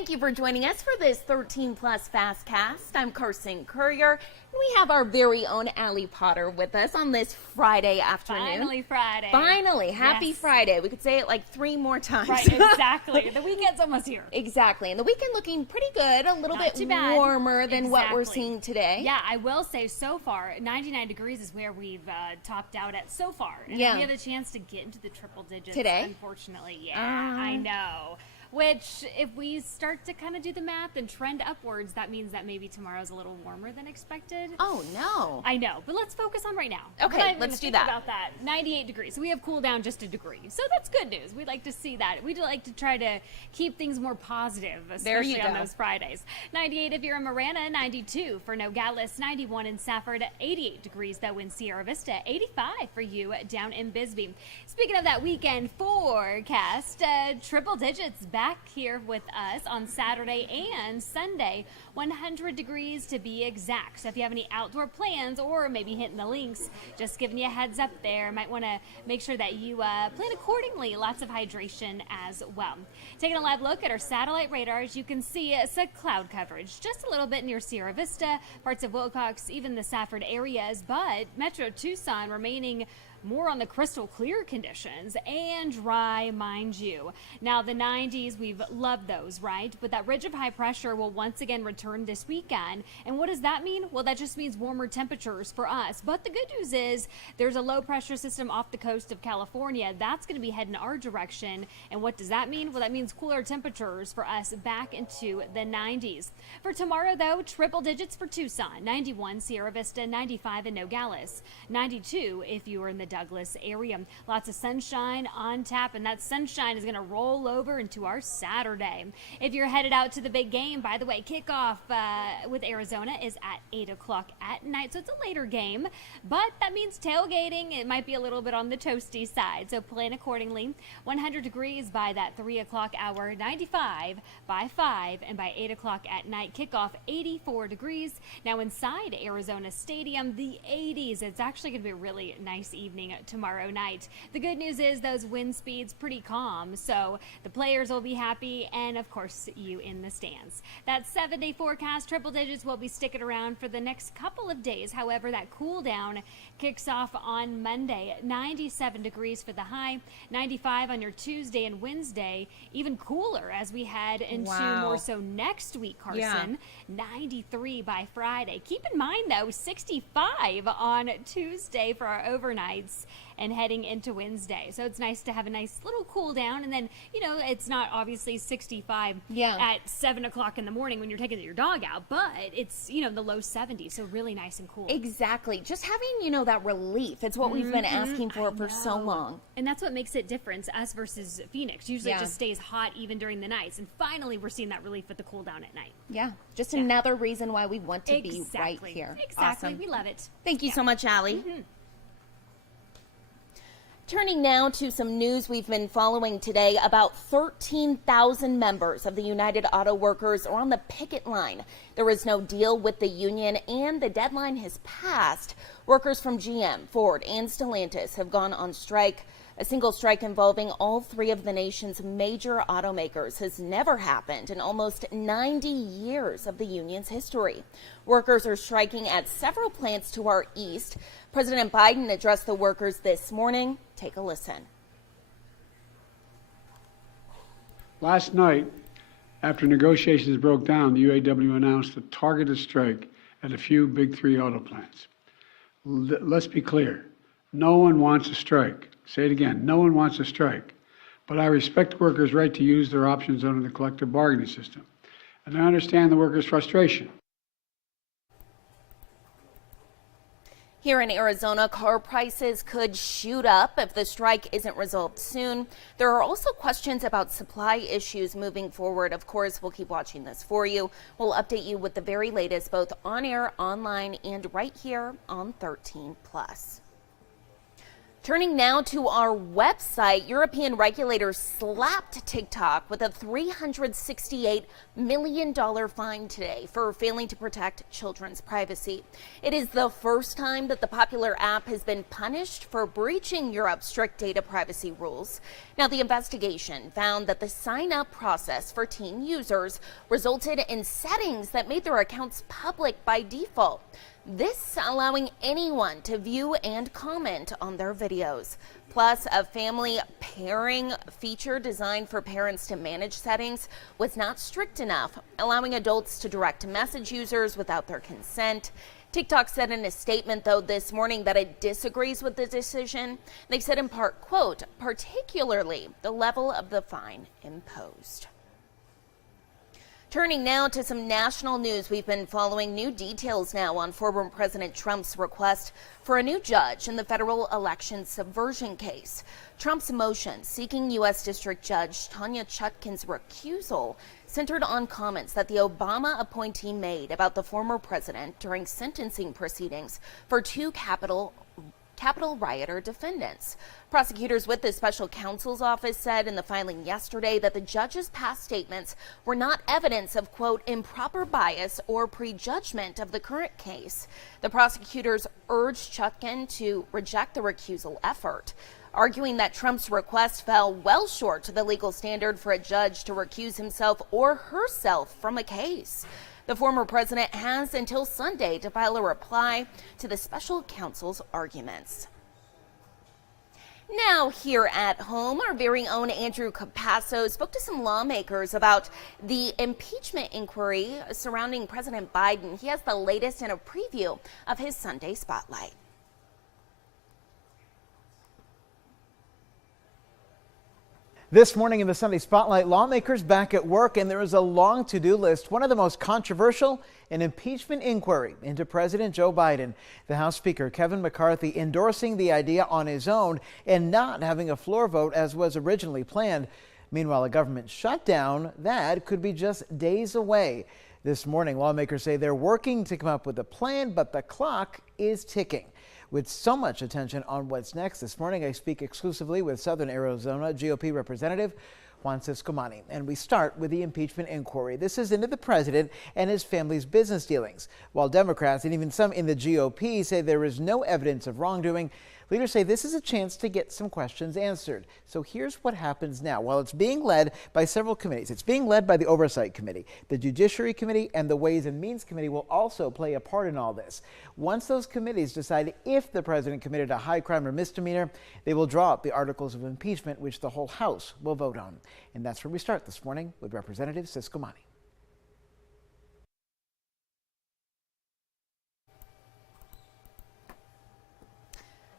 Thank you for joining us for this 13 Plus FastCast. I'm Carson Courier, and we have our very own Allie Potter with us on this Friday afternoon. Finally Friday. Finally, happy Yes. Friday. We could say it like 3 more times. Right, exactly. The weekend's almost here. Exactly, and the weekend looking pretty good, a little Not bit too bad. warmer than what we're Exactly. seeing today. Yeah, I will say so far, 99 degrees is where we've topped out at so far. And Yeah. we have a chance to get into the triple digits Today? Unfortunately, yeah, I know. Which, if we start to kind of do the math and trend upwards, that means that maybe tomorrow's a little warmer than expected. Oh, no. I know, but let's focus on right now. Okay, We're not even let's gonna do think that. About that, 98 degrees. So we have cooled down just a degree. So that's good news. We'd like to see that. We'd like to try to keep things more positive, There you especially on go. those Fridays. 98 if you're in Marana, 92 for Nogales, 91 in Safford, 88 degrees though in Sierra Vista, 85 for you down in Bisbee. Speaking of that weekend forecast, triple digits back here with us on Saturday and Sunday, 100 degrees to be exact. So if you have any outdoor plans or maybe hitting the links, just giving you a heads up there. Might want to make sure that you plan accordingly. Lots of hydration as well. Taking a live look at our satellite radars, you can see some cloud coverage just a little bit near Sierra Vista, parts of Wilcox, even the Safford areas, but Metro Tucson remaining more on the crystal clear conditions and dry, mind you. Now, the 90s, we've loved those, right? But that ridge of high pressure will once again return this weekend. And what does that mean? Well, that just means warmer temperatures for us. But the good news is there's a low pressure system off the coast of California. That's going to be heading our direction. And what does that mean? Well, that means cooler temperatures for us back into the 90s. For tomorrow, though, triple digits for Tucson, 91 Sierra Vista, 95 in Nogales, 92 if you are in the Douglas area. Lots of sunshine on tap, and that sunshine is going to roll over into our Saturday. If you're headed out to the big game, by the way, kickoff with Arizona is at 8 o'clock at night, so it's a later game, but that means tailgating. It might be a little bit on the toasty side, so plan accordingly. 100 degrees by that 3 o'clock hour, 95 by 5, and by 8 o'clock at night, kickoff 84 degrees. Now inside Arizona Stadium, the 80s. It's actually going to be a really nice evening tomorrow night. The good news is those wind speeds pretty calm, so the players will be happy, and of course you in the stands. That 7-day forecast, triple digits will be sticking around for the next couple of days. However, that cool down kicks off on Monday. 97 degrees for the high, 95 on your Tuesday and Wednesday, even cooler as we head into more so next week, Carson. 93 by Friday. Keep in mind though, 65 on Tuesday for our overnights and heading into Wednesday. So it's nice to have a nice little cool down, and then, you know, it's not obviously 65 at 7 o'clock in the morning when you're taking your dog out, but it's, you know, the low 70s, so really nice and cool. Exactly. Just having, you know, that relief. It's what we've been asking for so long. And that's what makes it different, us versus Phoenix. Usually it just stays hot even during the nights, and finally we're seeing that relief with the cool down at night. Yeah, just another reason why we want to be right here. Exactly. Awesome. We love it. Thank you so much, Allie. Turning now to some news we've been following today. About 13,000 members of the United Auto Workers are on the picket line. There is no deal with the union, and the deadline has passed. Workers from GM, Ford, and Stellantis have gone on strike. A single strike involving all 3 of the nation's major automakers has never happened in almost 90 years of the union's history. Workers are striking at several plants to our east. President Biden addressed the workers this morning. Take a listen. Last night, after negotiations broke down, the UAW announced a targeted strike at a few Big 3 auto plants. Let's be clear. No one wants a strike. Say it again. No one wants a strike. But I respect workers' right to use their options under the collective bargaining system. And I understand the workers' frustration. Here in Arizona, car prices could shoot up if the strike isn't resolved soon. There are also questions about supply issues moving forward. Of course, we'll keep watching this for you. We'll update you with the very latest, both on air, online, and right here on 13 Plus. Turning now to our website, European regulators slapped TikTok with a $368 million fine today for failing to protect children's privacy. It is the first time that the popular app has been punished for breaching Europe's strict data privacy rules. Now, the investigation found that the sign-up process for teen users resulted in settings that made their accounts public by default. This allowing anyone to view and comment on their videos. Plus, a family pairing feature designed for parents to manage settings was not strict enough, allowing adults to direct message users without their consent. TikTok said in a statement, though, this morning that it disagrees with the decision. They said in part, quote, particularly the level of the fine imposed. Turning now to some national news, we've been following new details now on former President Trump's request for a new judge in the federal election subversion case. Trump's motion seeking U.S. District Judge Tanya Chutkan's recusal centered on comments that the Obama appointee made about the former president during sentencing proceedings for two Capitol rioter defendants. Prosecutors with the special counsel's office said in the filing yesterday that the judge's past statements were not evidence of, quote, improper bias or prejudgment of the current case. The prosecutors urged Chutkan to reject the recusal effort, arguing that Trump's request fell well short to the legal standard for a judge to recuse himself or herself from a case. The former president has until Sunday to file a reply to the special counsel's arguments. Now, here at home, our very own Andrew Capasso spoke to some lawmakers about the impeachment inquiry surrounding President Biden. He has the latest in a preview of his Sunday Spotlight. This morning in the Sunday Spotlight, lawmakers back at work, and there is a long to-do list. One of the most controversial, an impeachment inquiry into President Joe Biden. The House Speaker, Kevin McCarthy, endorsing the idea on his own and not having a floor vote as was originally planned. Meanwhile, a government shutdown that could be just days away. This morning, lawmakers say they're working to come up with a plan, but the clock is ticking. With so much attention on what's next, this morning I speak exclusively with Southern Arizona GOP Representative Juan Ciscomani. And we start with the impeachment inquiry. This is into the president and his family's business dealings. While Democrats and even some in the GOP say there is no evidence of wrongdoing, leaders say this is a chance to get some questions answered. So here's what happens now. While it's being led by several committees, it's being led by the Oversight Committee. The Judiciary Committee and the Ways and Means Committee will also play a part in all this. Once those committees decide if the president committed a high crime or misdemeanor, they will draw up the articles of impeachment, which the whole House will vote on. And that's where we start this morning with Representative Ciscomani.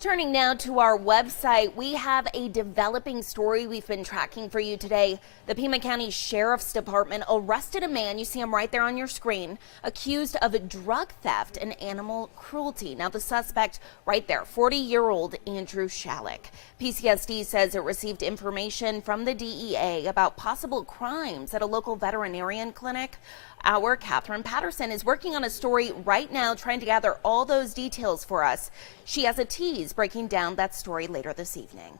Turning now to our website, we have a developing story we've been tracking for you today. The Pima County Sheriff's Department arrested a man, you see him right there on your screen, accused of drug theft and animal cruelty. Now the suspect right there, 40-year-old Andrew Shalek. PCSD says it received information from the DEA about possible crimes at a local veterinarian clinic. Our Catherine Patterson is working on a story right now, trying to gather all those details for us. She has a tease breaking down that story later this evening.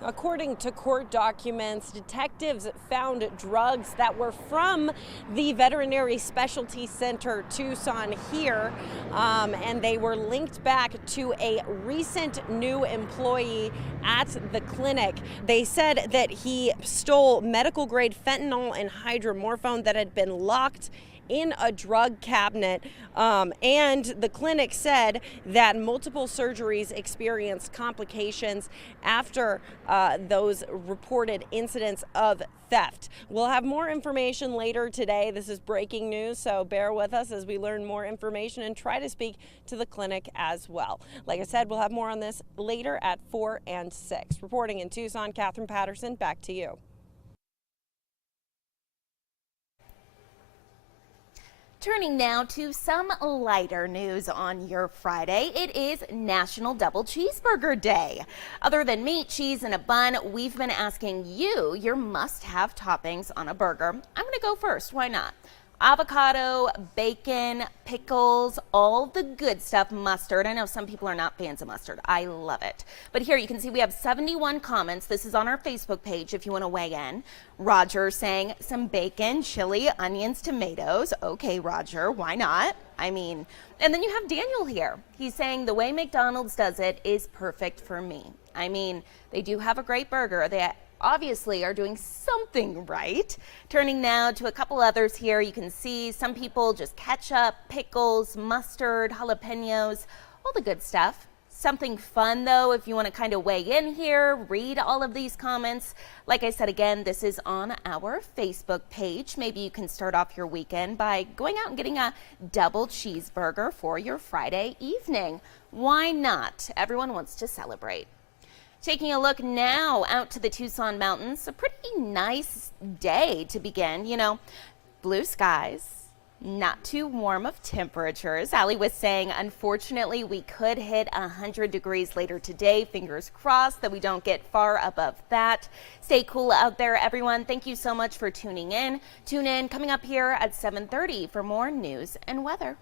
According to court documents, detectives found drugs that were from the Veterinary Specialty Center Tucson here, and they were linked back to a recent new employee at the clinic. They said that he stole medical-grade fentanyl and hydromorphone that had been locked in a drug cabinet, and the clinic said that multiple surgeries experienced complications after those reported incidents of theft. We'll have more information later today. This is breaking news, so bear with us as we learn more information and try to speak to the clinic as well. Like I said, we'll have more on this later at 4 and 6. Reporting in Tucson, Catherine Patterson, back to you. Turning now to some lighter news on your Friday. It is National Double Cheeseburger Day. Other than meat, cheese, and a bun, we've been asking you your must-have toppings on a burger. I'm going to go first. Why not? avocado, bacon, pickles, all the good stuff, mustard. I know some people are not fans of mustard. I love it. But here you can see we have 71 comments. This is on our Facebook page if you want to weigh in. Roger saying some bacon, chili, onions, tomatoes. Okay, Roger, why not? I mean, and then you have Daniel here. He's saying the way McDonald's does it is perfect for me. I mean, they do have a great burger. They obviously are doing something right. Turning now to a couple others here, you can see some people just ketchup, pickles, mustard, jalapenos, all the good stuff. Something fun though, if you want to kind of weigh in here, read all of these comments. Like I said again, this is on our Facebook page. Maybe you can start off your weekend by going out and getting a double cheeseburger for your Friday evening. Why not? Everyone wants to celebrate. Taking a look now out to the Tucson mountains, a pretty nice day to begin. You know, blue skies, not too warm of temperatures. Allie was saying, unfortunately, we could hit 100 degrees later today. Fingers crossed that we don't get far above that. Stay cool out there, everyone. Thank you so much for tuning in. Tune in coming up here at 7:30 for more news and weather.